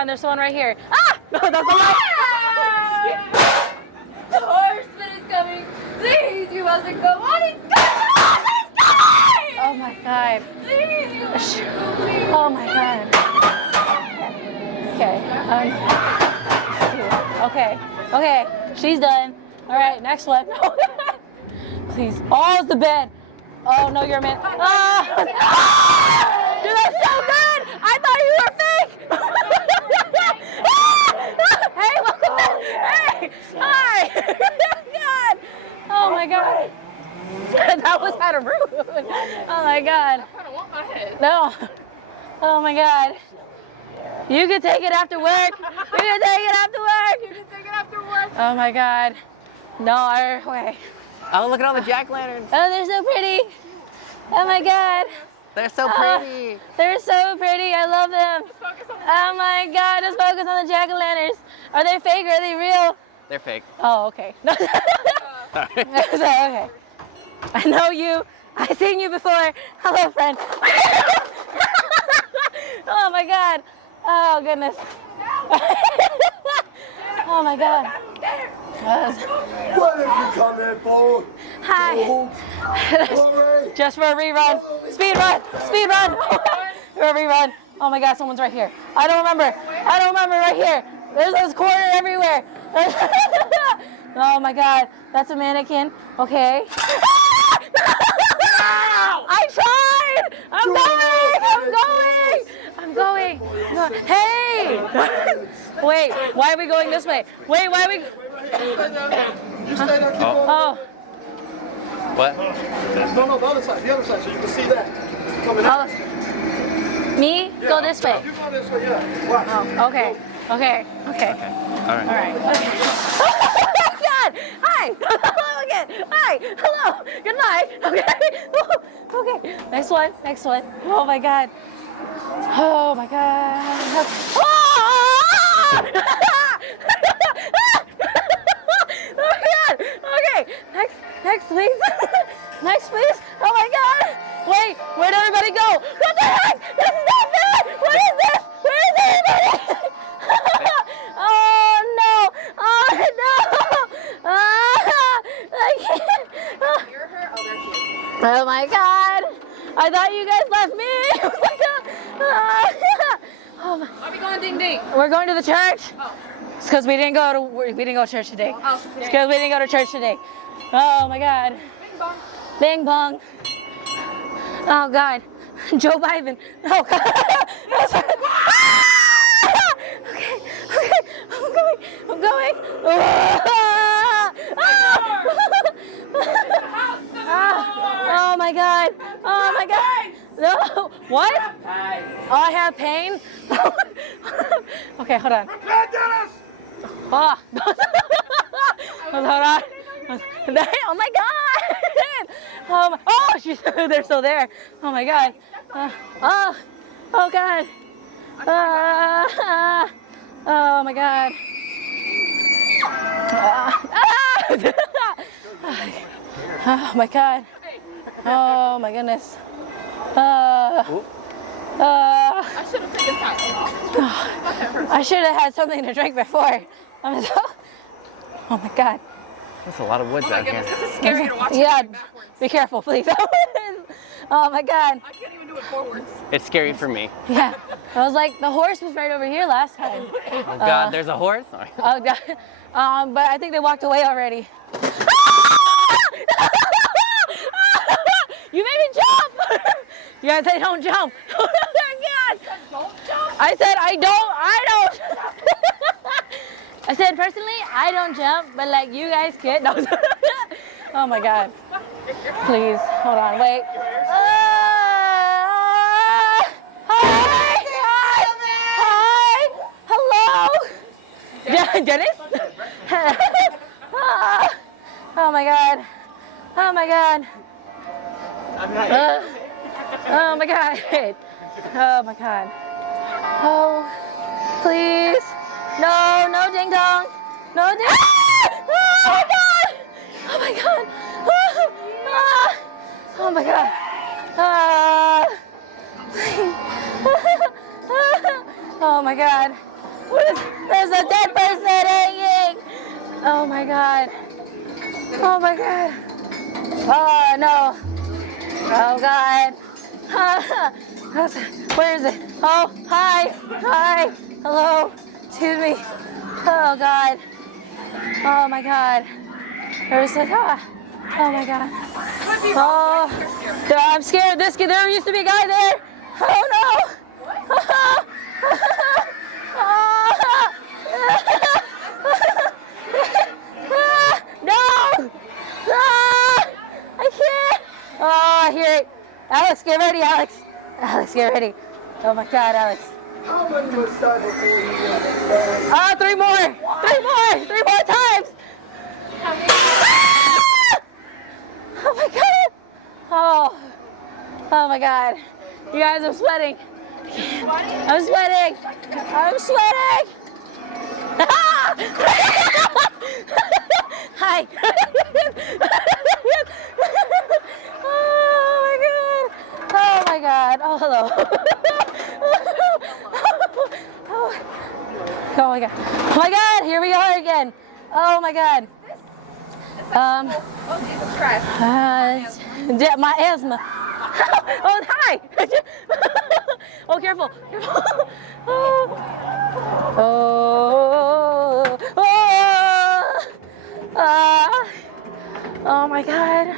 on, there's one right here. Ah! No, that's not right. The horseman is coming. Please, you mustn't go on. He's coming. Oh my God. Please, you mustn't go, please. Oh my God. Okay. Okay. She's done. All right, next one. Please. Oh, it's the bed. Oh no, you're a man. Oh. Dude, that's so good. I thought you were fake. Hey, look at that. Hey, hi. God. Oh my God. That was kind of rude. Oh my God. I don't want my head. No. Oh my God. You can take it after work. You can take it after work. You can take it after work. Oh my God. No, wait. Oh, look at all the jack-lanterns. Oh, they're so pretty. Oh my God. They're so pretty. They're so pretty. I love them. Oh my God. Let's focus on the jack-o'-lanterns. Are they fake or are they real? They're fake. Oh, okay. Okay. I know you. I've seen you before. Hello, friend. Oh my God. Oh goodness. Oh my God. What have you come here for? Hi. Sorry. Just for a rerun. Speed run. Speed run. For a rerun. Oh my God, someone's right here. I don't remember right here. There's this corner everywhere. Oh my God, that's a mannequin. Okay. I tried. I'm going. Hey. Wait, why are we going this way? Wait, why are we? You stay there, keep going. Oh. What? No, the other side, so you can see that. Coming out. Me? Yeah, Go this way. You go this way, yeah. Watch. Oh, okay. All right. Okay. Oh God! Hi! Hello again! Hi! Hello! Good night! Okay. Okay. Next one. Oh my God. Oh my God. Oh! Oh my God! Okay. Next please. Next please. Oh my God! Wait, where'd everybody go? What the heck? This is not fair! What is this? Where is everybody? Oh no! Oh no! I can't. You're her. Oh, there she is. Oh my God! I thought you guys left me. It was like oh my. Are we going ding ding? We're going to the church. Oh. It's because we didn't go to church today. Oh, It's because we didn't go to church today. Oh my God. Bing bong. Bing bong. Oh God. Joe Biden. Oh God. Okay. I'm going. Oh my God. Oh my God. No. What? Oh, I have pain. Okay, hold on. Oh. Hold on. Oh my God. Oh, they're still there. Oh my God. Oh God. Oh my God. Oh my God. Oh my goodness. I should have taken time off. I should have had something to drink before. Oh my God. There's a lot of woods Oh my out here. goodness, this is scary to watch. Yeah, Backwards. be careful, please. Oh my God. I can't even do it forwards. It's scary for me. Yeah. I was like, the horse was right over here last time. Oh God, there's a horse? Oh God. But I think they walked away already. You made me jump! Yeah, they don't jump. Oh my God. Don't jump. I said I don't. I said personally, I don't jump, but like you guys could. No. Oh my God. Please, hold on, wait. Hi. Hello. Dennis? Oh my God. Oh my God. Oh my God. Oh my God. Oh, please. No ding dong. No ding. Oh my God. Oh my God. Oh my God. Oh my God. God. Oh my God. Oh no. Oh God. Where is it? Oh, hi. Hi. Hello. Excuse me. Oh God. Oh my God. There's like, oh my God. Oh, I'm scared. There used to be a guy there. Oh no. No. I can't. Oh, I hear it. Alex, get ready, Alex. Alex, get ready. Oh my God, Alex. How many motorcycles do you have? 3 more. 3 more times. Oh my God. Oh my God. You guys, I'm sweating. I'm sweating. I'm sweating. Hi. Oh my God. Oh, hello. Oh my God. Oh my God. Here we are again. Oh my God. Oh, Jesus Christ. Yeah, my asthma. Oh, hi. Oh, careful. Careful. Oh my God.